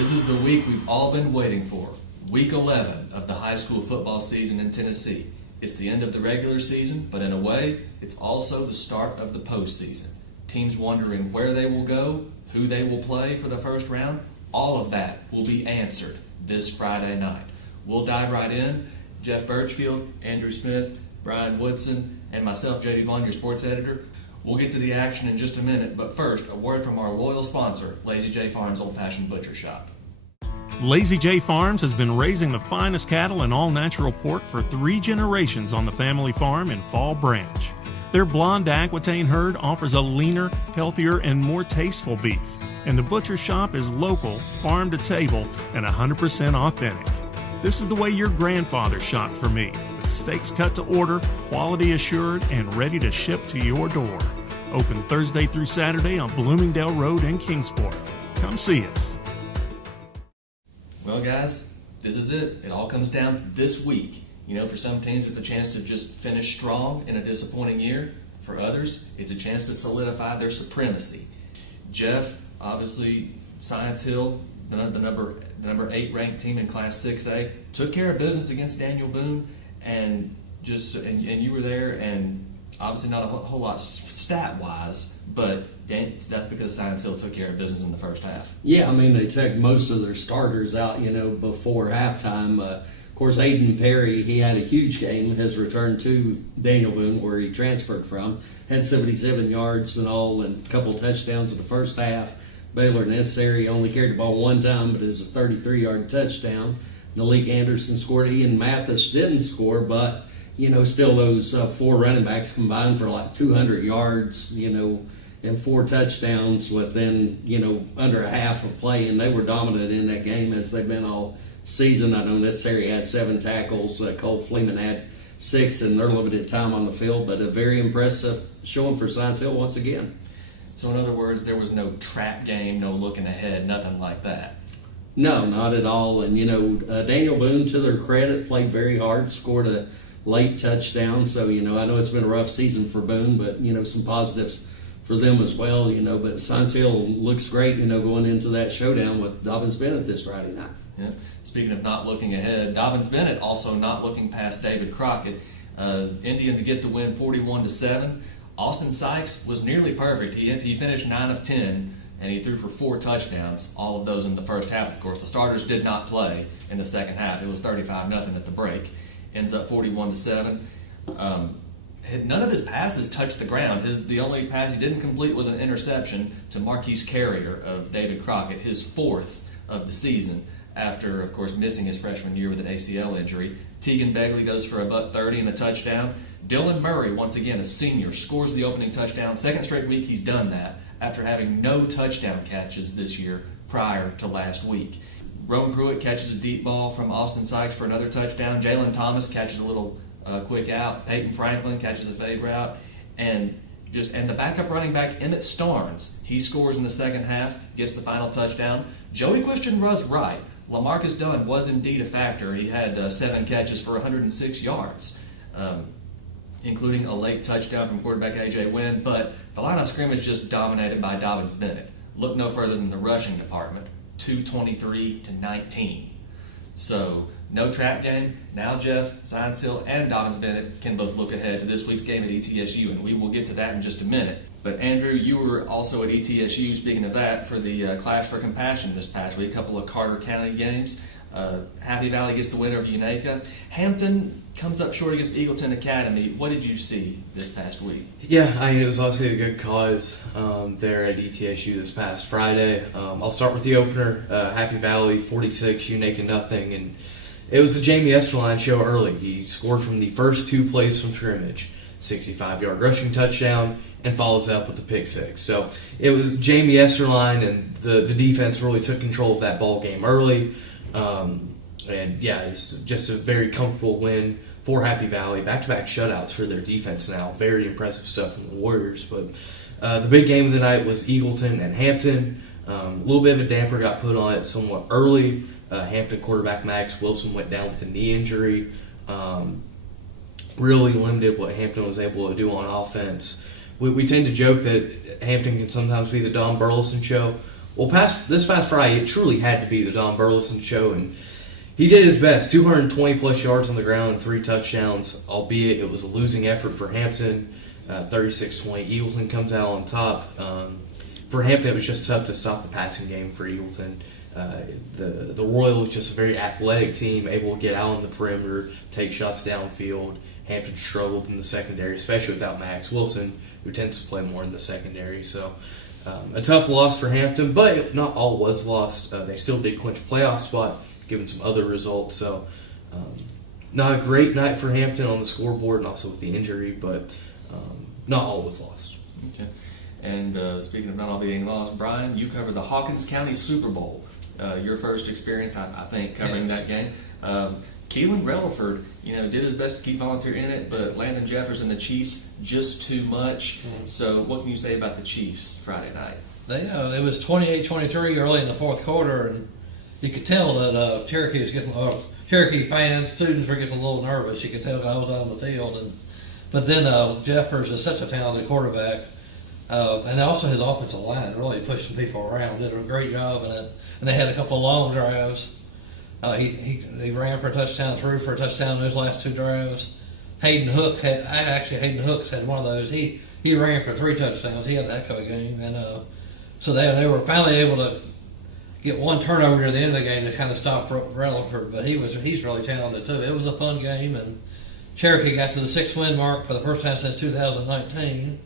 This is the week we've all been waiting for. Week 11 of the high school football season in Tennessee. It's the end of the regular season, but in a way, it's also the start of the postseason. Teams wondering where they will go, who they will play for the first round. All of that will be answered this Friday night. We'll dive right in. Jeff Birchfield, Andrew Smith, Brian Woodson, and myself, J.D. Vaughn, your sports editor. We'll get to the action in just a minute, but first, a word from our loyal sponsor, Lazy J Farms Old Fashioned Butcher Shop. Lazy J Farms has been raising the finest cattle and all-natural pork for 3 generations on the family farm in Fall Branch. Their blonde Aquitaine herd offers a leaner, healthier, and more tasteful beef. And the butcher shop is local, farm to table, and 100% authentic. This is the way your grandfather shopped for me, with steaks cut to order, quality assured, and ready to ship to your door. Open Thursday through Saturday on Bloomingdale Road in Kingsport. Come see us. Well, guys, this is it. It all comes down to this week. You know, for some teams, it's a chance to just finish strong in a disappointing year. For others, it's a chance to solidify their supremacy. Jeff, obviously, Science Hill, the number 8 ranked team in Class 6A, took care of business against Daniel Boone, and you were there, and obviously not a whole lot stat-wise, but that's because Science Hill took care of business in the first half. Yeah, I mean, they took most of their starters out, before halftime. Of course, Aiden Perry, he had a huge game, has returned to Daniel Boone, where he transferred from. Had 77 yards and all, and a couple touchdowns in the first half. Baylor Necessary only carried the ball one time, but it's a 33-yard touchdown. Malik Anderson scored. Ian Mathis didn't score, but, still those 4 running backs combined for like 200 yards, and 4 touchdowns within, under a half of play. And they were dominant in that game as they've been all season. I know Necessary had 7 tackles. Cole Fleeman had 6 in their limited time on the field, but a very impressive showing for Science Hill once again. So in other words, there was no trap game, no looking ahead, nothing like that. No, not at all. And, Daniel Boone, to their credit, played very hard, scored a late touchdown. So, I know it's been a rough season for Boone, but, some positives for them as well, But Science Hill looks great, going into that showdown with Dobyns-Bennett this Friday night. Yeah. Speaking of not looking ahead, Dobyns-Bennett also not looking past David Crockett. Indians get the win 41-7. Austin Sykes was nearly perfect. He finished 9 of 10, and he threw for 4 touchdowns, all of those in the first half, of course. The starters did not play in the second half. It was 35-0 at the break. Ends up 41-7. None of his passes touched the ground. The only pass he didn't complete was an interception to Marquise Carrier of David Crockett, his 4th of the season, after, of course, missing his freshman year with an ACL injury. Tegan Begley goes for a $130 and a touchdown. Dylan Murray, once again a senior, scores the opening touchdown. Second straight week he's done that after having no touchdown catches this year prior to last week. Rome Pruitt catches a deep ball from Austin Sykes for another touchdown. Jalen Thomas catches a little quick out. Peyton Franklin catches a fade route. And the backup running back, Emmett Starnes, he scores in the second half, gets the final touchdown. Jody Christian was right. LaMarcus Dunn was indeed a factor. He had 7 catches for 106 yards, including a late touchdown from quarterback A.J. Wynn. But the line of scrimmage just dominated by Dobyns-Bennett. Look no further than the rushing department, 223-19. So no trap game. Now Jeff, Science Hill, and Dobyns-Bennett can both look ahead to this week's game at ETSU, and we will get to that in just a minute. But Andrew, you were also at ETSU, speaking of that, for the Clash for Compassion this past week, a couple of Carter County games. Happy Valley gets the win over Unaka. Hampton comes up short against Eagleton Academy. What did you see this past week? Yeah, it was obviously a good cause there at ETSU this past Friday. I'll start with the opener. Happy Valley 46, Unaka nothing, and it was the Jamie Esterline show early. He scored from the first 2 plays from scrimmage, 65-yard rushing touchdown, and follows up with a pick 6. So it was Jamie Esterline, and the defense really took control of that ball game early. It's just a very comfortable win for Happy Valley. Back-to-back shutouts for their defense now. Very impressive stuff from the Warriors. But the big game of the night was Eagleton and Hampton. A little bit of a damper got put on it somewhat early. Hampton quarterback Max Wilson went down with a knee injury. Really limited what Hampton was able to do on offense. We tend to joke that Hampton can sometimes be the Don Burleson show Well, this past Friday, it truly had to be the Don Burleson show, and he did his best. 220-plus yards on the ground and 3 touchdowns, albeit it was a losing effort for Hampton. 36-20. Eagleton comes out on top. For Hampton, it was just tough to stop the passing game for Eagleton. The Royals, just a very athletic team, able to get out on the perimeter, take shots downfield. Hampton struggled in the secondary, especially without Max Wilson, who tends to play more in the secondary. So a tough loss for Hampton, but not all was lost. They still did clinch a playoff spot, given some other results. So not a great night for Hampton on the scoreboard and also with the injury, but not all was lost. Okay. And speaking of not all being lost, Brian, you covered the Hawkins County Super Bowl. Your first experience, I think, covering that game. Keelan Relaford, did his best to keep Volunteer in it, but Landon Jeffers and the Chiefs just too much. So what can you say about the Chiefs Friday night? It was 28-23 early in the fourth quarter, and you could tell that Cherokee fans, students were getting a little nervous. You could tell that I was on the field, but then Jeffers is such a talented quarterback, and also his offensive line really pushing people around. Did a great job in it, and they had a couple of long drives. He ran for a touchdown, threw for a touchdown in those last 2 drives. Hayden Hooks had one of those. He ran for 3 touchdowns. He had a heck of a game, and so they were finally able to get one turnover near the end of the game to kind of stop Relaford. But he's really talented too. It was a fun game, and Cherokee got to the 6th win mark for the first time since 2019,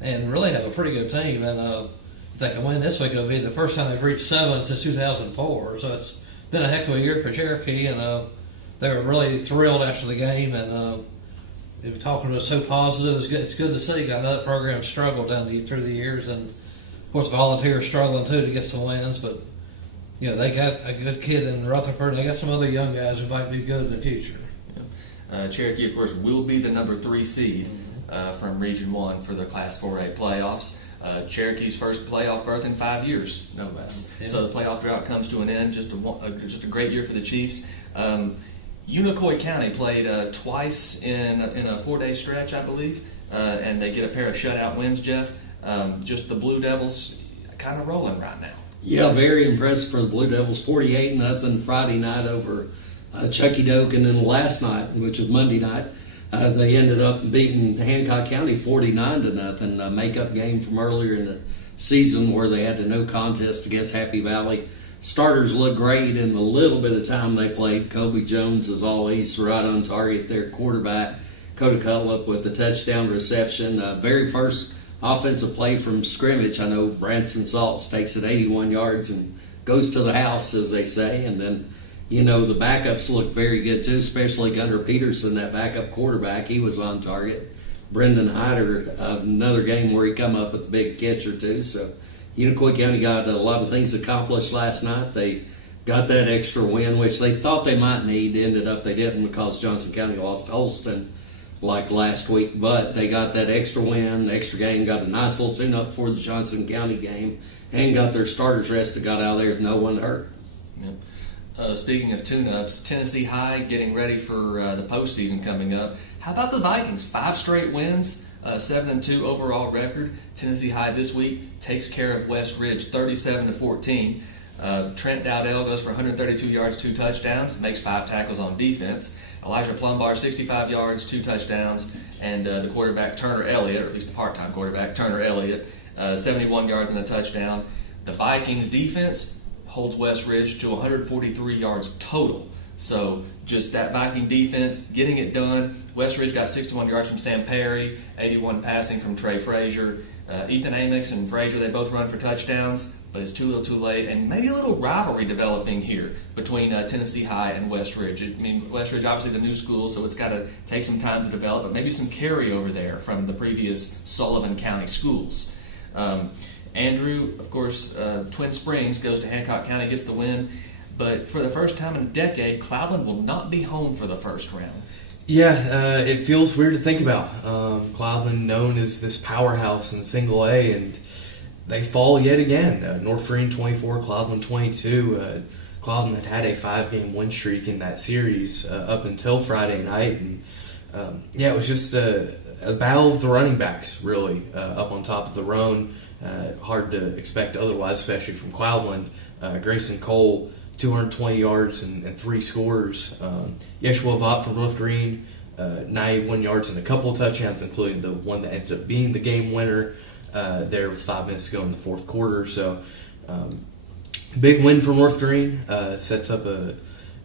and really have a pretty good team. And if they can win this week, it'll be the first time they've reached 7 since 2004. So it's been a heck of a year for Cherokee, and they were really thrilled after the game. And they were talking to us so positive. It's good to see. I know that program struggled through the years, and of course Volunteers struggling too to get some wins. But they got a good kid in Rutherford. And they got some other young guys who might be good in the future. Cherokee, of course, will be the number 3 seed from Region 1 for the Class 4A playoffs. Cherokee's first playoff berth in 5 years, no less. Yeah. So the playoff drought comes to an end. Just a great year for the Chiefs. Unicoi County played twice in a 4-day stretch, I believe, and they get a pair of shutout wins, Jeff. Just the Blue Devils kind of rolling right now. Yeah, very impressed for the Blue Devils. 48-0 Friday night over Chucky Doak, and then last night, which was Monday night, they ended up beating Hancock County 49-0, a make-up game from earlier in the season where they had a no contest against Happy Valley. Starters looked great in the little bit of time they played. Kobe Jones is always right on target, their quarterback. Coda Cutlup with the touchdown reception. Very first offensive play from scrimmage. I know Branson Saltz takes it 81 yards and goes to the house, as they say, and then the backups look very good too, especially Gunnar Peterson, that backup quarterback. He was on target. Brendan Hyder, another game where he come up with a big catch or two. So Unicoi County got a lot of things accomplished last night. They got that extra win, which they thought they might need. Ended up they didn't because Johnson County lost to Holston like last week. But they got that extra win, the extra game, got a nice little tune-up for the Johnson County game, and got their starters rested, got out of there with no one hurt. Yep. Speaking of tune-ups, Tennessee High getting ready for the postseason coming up. How about the Vikings? 5 straight wins, 7-2 overall record. Tennessee High this week takes care of West Ridge 37-14. Trent Dowdell goes for 132 yards, 2 touchdowns, makes 5 tackles on defense. Elijah Plumbar, 65 yards, 2 touchdowns, and the quarterback Turner Elliott, or at least the part-time quarterback Turner Elliott, 71 yards and a touchdown. The Vikings defense holds West Ridge to 143 yards total. So just that Viking defense getting it done. West Ridge got 61 yards from Sam Perry, 81 passing from Trey Frazier. Ethan Amix and Frazier, they both run for touchdowns, but it's too little too late. And maybe a little rivalry developing here between Tennessee High and West Ridge. West Ridge, obviously the new school, so it's got to take some time to develop, but maybe some carryover there from the previous Sullivan County schools. Andrew, of course, Twin Springs goes to Hancock County, gets the win. But for the first time in a decade, Cloudland will not be home for the first round. Yeah, it feels weird to think about. Cloudland known as this powerhouse in single A, and they fall yet again. North Green 24, Cloudland 22. Cloudland had a 5-game win streak in that series up until Friday night. And it was just a battle of the running backs, really, up on top of the Roan. hard to expect otherwise, especially from Cloudland. Grayson Cole, 220 yards and 3 scores. Yeshua Vaughn from North Green, 91 yards and a couple of touchdowns, including the one that ended up being the game winner there with 5 minutes to go in the fourth quarter. So big win for North Green. Sets up a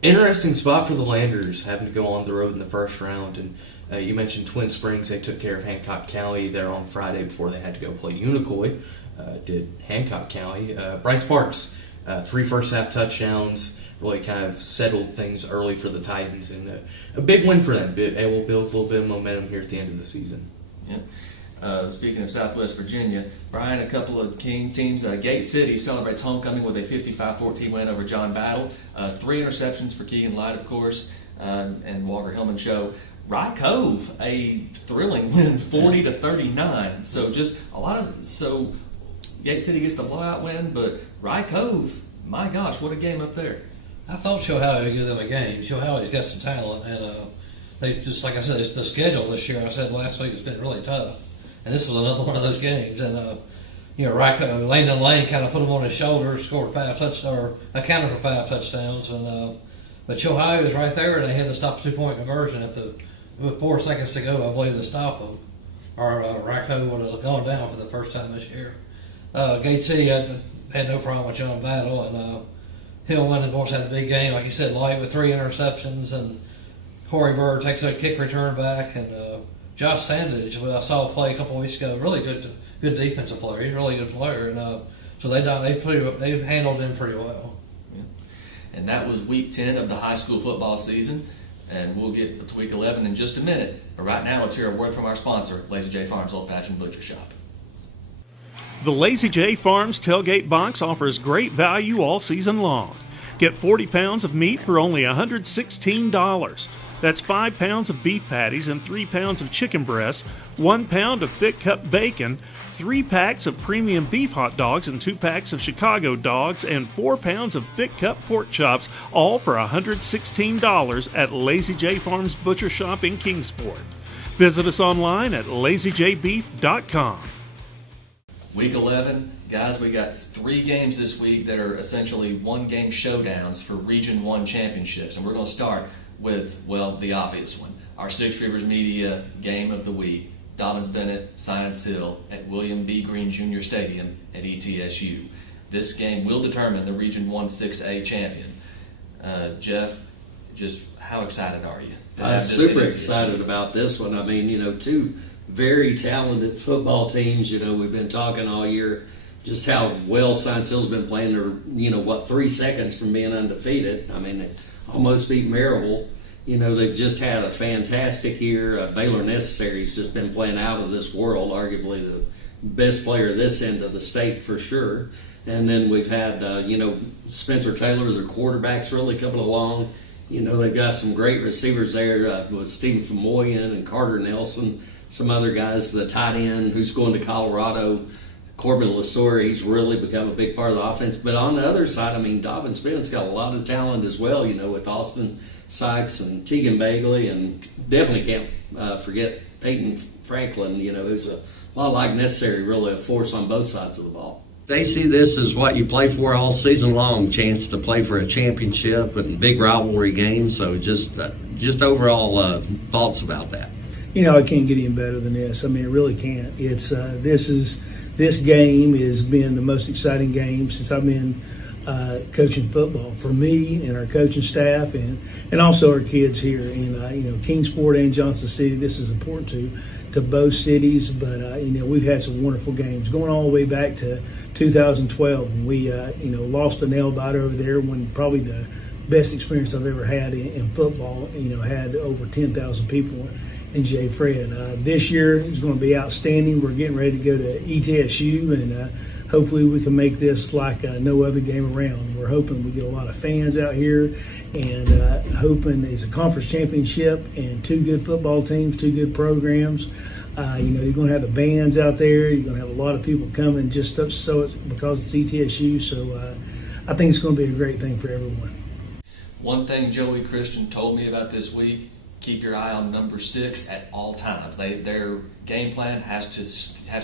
interesting spot for the Landers, having to go on the road in the first round. And you mentioned Twin Springs. They took care of Hancock County there on Friday before they had to go play Unicoi. Did Hancock County. Bryce Parks, 3 first-half touchdowns, really kind of settled things early for the Titans. And a big win for them. It will build a little bit of momentum here at the end of the season. Yeah. Speaking of Southwest Virginia, Brian, a couple of teams. Gate City celebrates homecoming with a 55-14 win over John Battle. 3 interceptions for Keegan Light, of course, and Walker Hillman Show. Rye Cove, a thrilling win, 40-39. So just a lot of Gate City gets the blowout win, but Rye Cove, my gosh, what a game up there! I thought Shohei would give them a game. Shohei's got some talent, and they just, like I said, it's the schedule this year. I said last week it's been really tough, and this is another one of those games. And Landon Lane kind of put them on his shoulders, scored 5 touchdowns, or accounted for 5 touchdowns, and but Shohei was right there, and they had to stop a 2-point conversion with 4 seconds to go. I believe to stop them, or Racco would have gone down for the first time this year. Gate City had no problem with John Battle, and Hillman, of course, had a big game. Like you said, Light with 3 interceptions, and Corey Bird takes a kick return back, and Josh Sandage, I saw play a couple weeks ago, really good defensive player. He's a really good player, and so they've handled him pretty well. Yeah. And that was week 10 of the high school football season, and we'll get to week 11 in just a minute. But right now, let's hear a word from our sponsor, Lazy J Farms Old Fashioned Butcher Shop. The Lazy J Farms Tailgate Box offers great value all season long. Get 40 pounds of meat for only $116. That's 5 pounds of beef patties and 3 pounds of chicken breasts, 1 pound of thick cut bacon, 3 packs of premium beef hot dogs and 2 packs of Chicago dogs, and 4 pounds of thick cut pork chops, all for $116 at Lazy J Farms Butcher Shop in Kingsport. Visit us online at lazyjbeef.com. Week 11, guys, we got 3 games this week that are essentially one-game showdowns for Region 1 championships. And we're going to start with, well, the obvious one, our Six Rivers Media game of the week, Dobyns-Bennett Science Hill at William B. Green Jr. Stadium at ETSU. This game will determine the Region 1 6A champion. Jeff, just how excited are you? I'm super excited about this one. I mean, 2 very talented football teams. We've been talking all year just how well Science Hill's been playing. They're, 3 seconds from being undefeated. I mean, they almost beat Maryville. They've just had a fantastic year. Baylor Necessary's just been playing out of this world, arguably the best player this end of the state for sure. And then we've had, Spencer Taylor, their quarterback's really coming along. They've got some great receivers there with Stephen Famoyan and Carter Nelson. Some other guys, the tight end who's going to Colorado, Corbin Lasore, he's really become a big part of the offense. But on the other side, Dobyns-Bennett's got a lot of talent as well, with Austin Sykes and Tegan Bagley, and definitely can't forget Peyton Franklin, who's a lot like Necessary, really a force on both sides of the ball. They see this as what you play for all season long, chance to play for a championship and big rivalry games. So just overall thoughts about that. It can't get any better than this. It really can't. It's this game has been the most exciting game since I've been coaching football for me and our coaching staff and also our kids here in Kingsport and Johnson City. This is important to both cities, but we've had some wonderful games going all the way back to 2012 when we lost a nail biter over there, when probably the best experience I've ever had in football. Had over 10,000 people in J. Fred. This year is going to be outstanding. We're getting ready to go to ETSU, and hopefully we can make this like no other game around. We're hoping we get a lot of fans out here, and hoping it's a conference championship and 2 good football teams, 2 good programs. You're going to have the bands out there. You're going to have a lot of people coming just so it's because it's ETSU. So I think it's going to be a great thing for everyone. One thing Joey Christian told me about this week, keep your eye on number 6 at all times. Their game plan has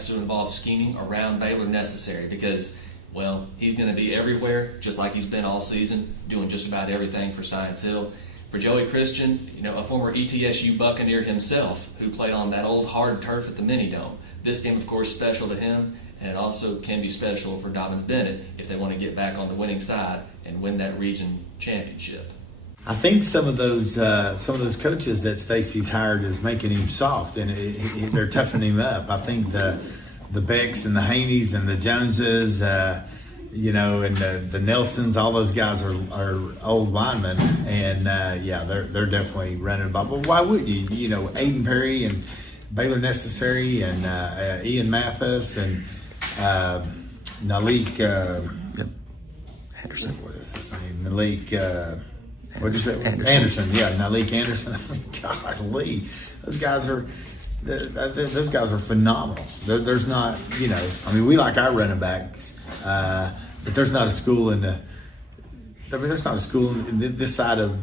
to involve scheming around Baylor necessary because, well, he's going to be everywhere just like he's been all season, doing just about everything for Science Hill. For Joey Christian, a former ETSU Buccaneer himself who played on that old hard turf at the Mini-Dome. This game, of course, special to him, and it also can be special for Dobyns-Bennett if they want to get back on the winning side and win that region championship. I think some of those coaches that Stacy's hired is making him soft, and they're toughening him up. I think the Becks and the Haneys and the Joneses, and the Nelsons, all those guys are old linemen, and they're definitely running about. But why would you? Aiden Perry and Baylor Necessary and Ian Mathis and Nalik Henderson. What is his name? Nalik. What did you say? Anderson. Yeah, Nalik Anderson. Golly, those guys are phenomenal. There's not, we like our running backs, but there's not a school there's not a school in this side of,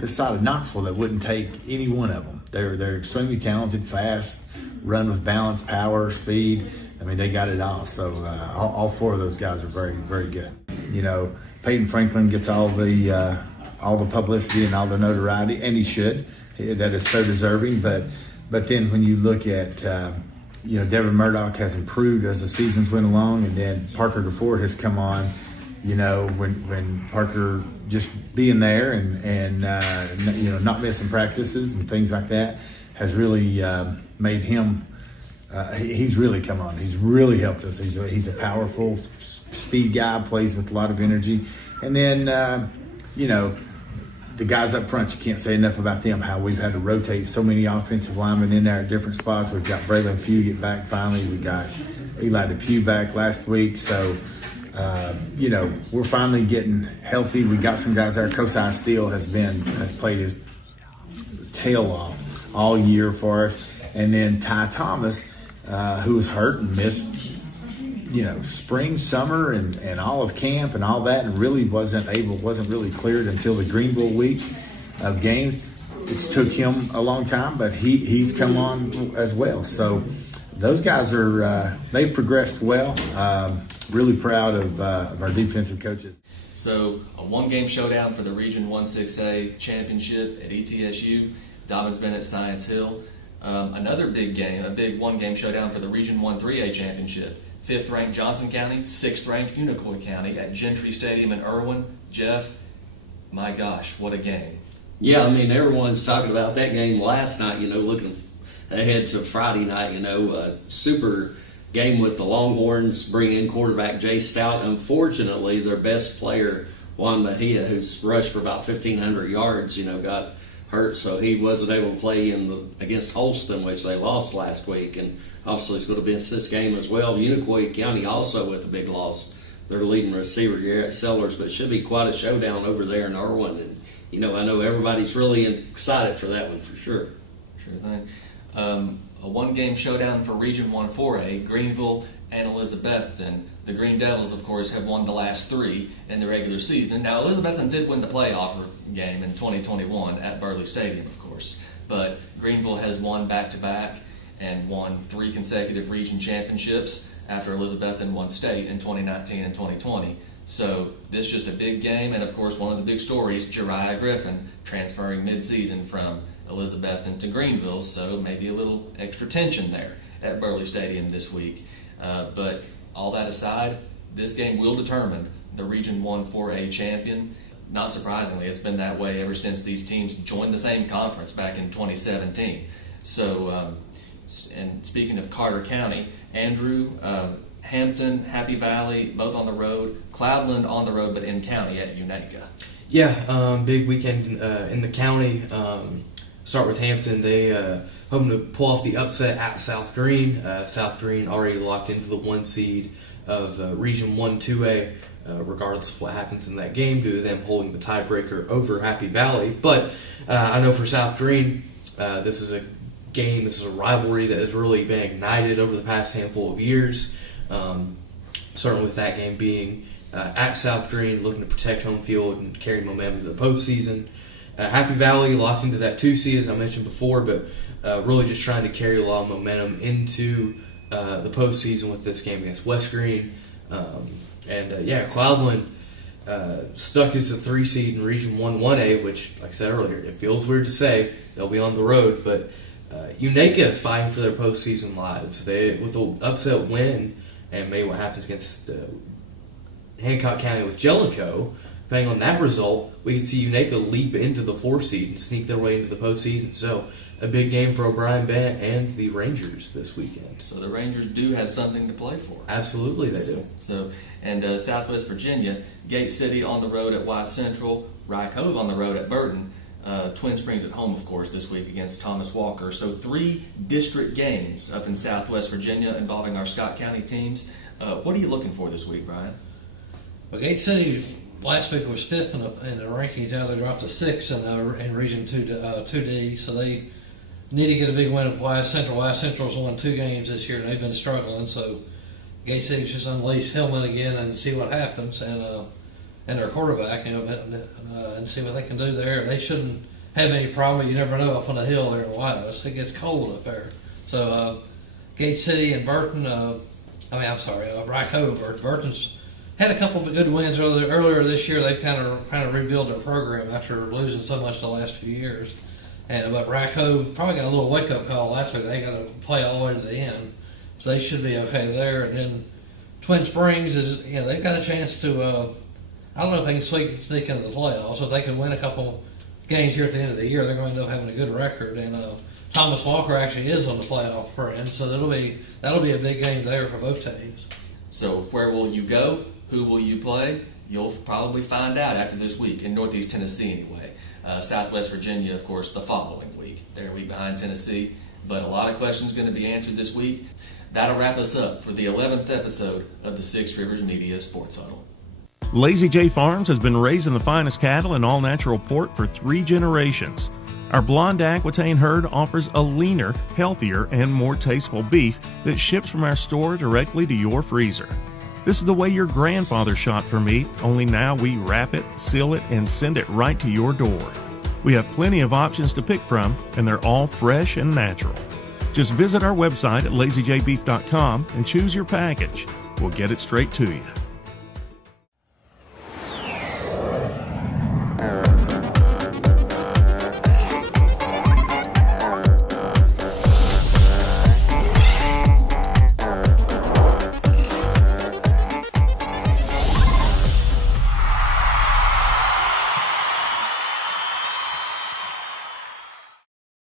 this side of Knoxville that wouldn't take any one of them. They're extremely talented, fast, run with balance, power, speed. They got it all. So all 4 of those guys are very, very good. Peyton Franklin gets all the publicity and all the notoriety, and he should. That is so deserving. But then when you look at Devin Murdoch has improved as the seasons went along, and then Parker DeFord has come on. When Parker just being there and not missing practices and things like that has really made him. He's really come on. He's really helped us. He's a powerful speed guy, plays with a lot of energy. And then, the guys up front, you can't say enough about them, how we've had to rotate so many offensive linemen in there at different spots. We've got Braylon Fugit back finally. We got Eli DePue back last week. So, we're finally getting healthy. We got some guys there. Kosai Steele has played his tail off all year for us. And then Ty Thomas, who was hurt and missed spring, summer, and all of camp and all that, and really wasn't really cleared until the Greenville week of games. It's took him a long time, but he's come on as well. So those guys they've progressed well. Really proud of our defensive coaches. So a 1-game showdown for the Region 1-6A championship at ETSU, Dobyns-Bennett Science Hill. Another big game, a big 1-game showdown for the Region 1-3A championship. 5th-ranked Johnson County, 6th-ranked Unicoi County at Gentry Stadium in Irwin. Jeff, my gosh, what a game. Yeah, everyone's talking about that game last night, looking ahead to Friday night, a super game with the Longhorns bringing in quarterback Jay Stout. Unfortunately, their best player, Juan Mejia, who's rushed for about 1,500 yards, got hurt, so he wasn't able to play against Holston, which they lost last week, and obviously it's going to miss this game as well. Unicoi County also with a big loss. Their leading receiver, Garrett Sellers, but it should be quite a showdown over there in Irwin. And, I know everybody's really excited for that one for sure. Sure thing. A 1-game showdown for Region 1-4A, Greenville and Elizabethton. The Green Devils, of course, have won the last 3 in the regular season. Now, Elizabethton did win the playoff game in 2021 at Burley Stadium, of course. But Greenville has won back-to-back and won 3 consecutive region championships after Elizabethton won state in 2019 and 2020. So this is just a big game. And, of course, one of the big stories, Jariah Griffin transferring mid-season from Elizabethton to Greenville. So maybe a little extra tension there at Burley Stadium this week. But all that aside, this game will determine the Region 1-4A champion. Not surprisingly, it's been that way ever since these teams joined the same conference back in 2017. So, and speaking of Carter County, Andrew, Hampton, Happy Valley, both on the road. Cloudland on the road, but in county at Unaka. Yeah, big weekend in the county. Start with Hampton. They hoping to pull off the upset at South Green. South Green already locked into the 1 seed of Region 1-2A, regardless of what happens in that game, due to them holding the tiebreaker over Happy Valley. But I know for South Green, this is a game, this is a rivalry that has really been ignited over the past handful of years. Certainly with that game being at South Green, looking to protect home field and carry momentum to the postseason. Happy Valley locked into that 2 seed, as I mentioned before, but really just trying to carry a lot of momentum into the postseason with this game against West Green. Cloudland stuck as a 3 seed in Region 1-1A, which, like I said earlier, it feels weird to say. They'll be on the road, but Unaka fighting for their postseason lives. They, with the upset win and maybe what happens against Hancock County with Jellicoe, depending on that result, we could see Unaka leap into the 4 seed and sneak their way into the postseason. So a big game for O'Brien-Bennett and the Rangers this weekend. So the Rangers do have something to play for. Absolutely, they do. So, and Southwest Virginia, Gate City on the road at Y Central, Rye Cove on the road at Burton, Twin Springs at home, of course, this week against Thomas Walker. So 3 district games up in Southwest Virginia involving our Scott County teams. What are you looking for this week, Brian? Well, Gate City last week was 5th in the rankings. Now they dropped to 6th in Region 2D, so they need to get a big win of Y Central. Y Central's won 2 games this year, and they've been struggling. So Gate City's just unleash Hillman again and see what happens, and their quarterback, and see what they can do there. They shouldn't have any problem. You never know up on the hill there in Wise. It gets cold up there. So Gate City and Burton. Rye Cove. Burton's had a couple of good wins earlier this year. They've kind of rebuilt their program after losing so much the last few years. But Rye Cove probably got a little wake-up call last week. They got to play all the way to the end, so they should be okay there. And then Twin Springs is, they've got a chance to. I don't know if they can sneak into the playoffs. If they can win a couple games here at the end of the year, they're going to end up having a good record. And Thomas Walker actually is on the playoff run, so that'll be a big game there for both teams. So where will you go? Who will you play? You'll probably find out after this week in Northeast Tennessee anyway. Southwest Virginia, of course, the following week. They're a week behind Tennessee. But a lot of questions going to be answered this week. That'll wrap us up for the 11th episode of the Six Rivers Media Sports Huddle. Lazy J Farms has been raising the finest cattle in all-natural pork for 3 generations. Our blonde Aquitaine herd offers a leaner, healthier, and more tasteful beef that ships from our store directly to your freezer. This is the way your grandfather shot for meat, only now we wrap it, seal it, and send it right to your door. We have plenty of options to pick from, and they're all fresh and natural. Just visit our website at lazyjbeef.com and choose your package. We'll get it straight to you.